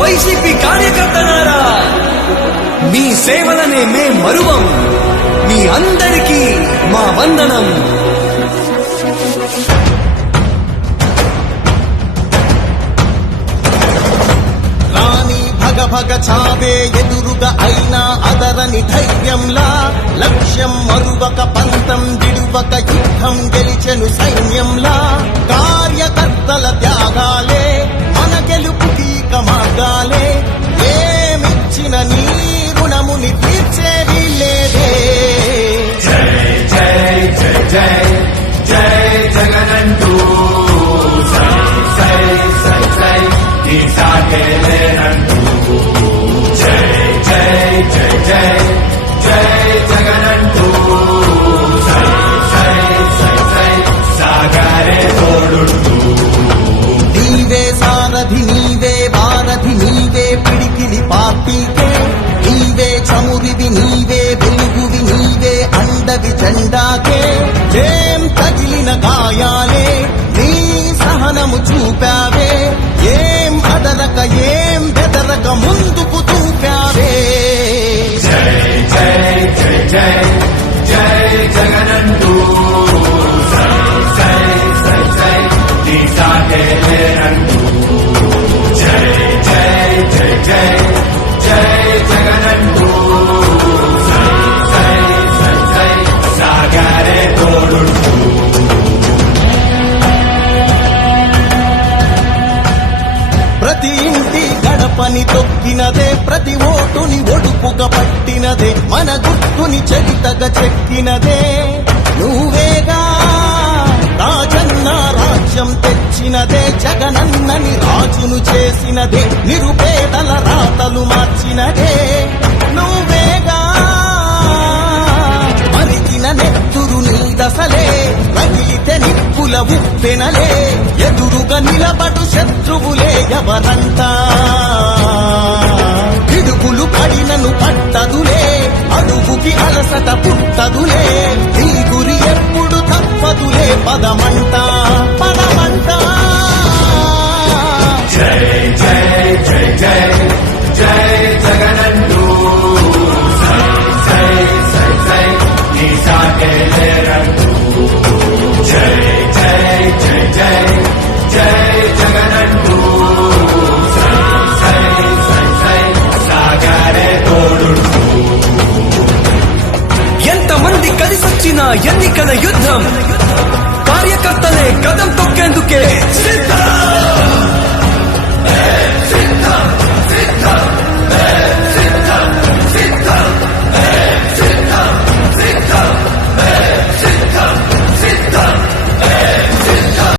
YCP కార్యకర్తలారా, మీ సేవలనే మే మరువం. మీ అందరికీ మా వందనం. భగ చావే ఎదురుగా అయినా అదరని ధైర్యంలా, లక్ష్యం మరువక పంతం విడువక యుద్ధం గెలిచెను సైన్యంలా. కార్యకర్తల త్యాగాలే మన గెలుపుకి మార్గాలే, ఏమిచ్చిన నీ రుణముని తీర్చేది లేదే. జై జై జై జై జై జగనంటూ సై సై సై సై ఈ సాగే లేనంటూ. జై జై జై జై జై జగనంటూ సై సై సై సై సాగరే తోడుంటూ. నీవే సారథి నీవే వారధి నీవే పిడికిలి పార్టీకే, నీవే చమురివి నీవే వెలుగువి నీవే అండవి జెండాకే. ఏం తగిలిన గాయాలే నీ సహనము చూపావే, ఏం అదరక ఏం బెదరక ముందుకు చూపావే. జై జై జై జై జై జగనంటూ సై సై సై సై ఈ సాగే లేనంటూ. జై జై జై జై జై జగనంటూ సై సై సై సై సాగరే తోడుంటూ. ప్రతి ఇంటి గడపని తొక్కినదే, ప్రతి ఓటుని ఒడుపుగా పట్టినదే, మన గుర్తుని చరితగా చెక్కినదే నువ్వేగా. రాజన్న రాజ్యం తెచ్చినదే, జగనన్నని రాజును చేసినదే, నిరుపేదల రాతలు మార్చినదే నువ్వేగా. మరిచిన నెత్తురు నీ దశలే, రగిలితే నిప్పుల ఉప్పెనలే, ఎదురుగా నిలబడు శత్రువులే ఎవరంతా. పిడుగులు పడినను పట్టదులే, అడుగుకి అలసట పుట్టదులే, నీ గురి ఎప్పుడు తప్పదులే, పదమంట పదమంట. జై జై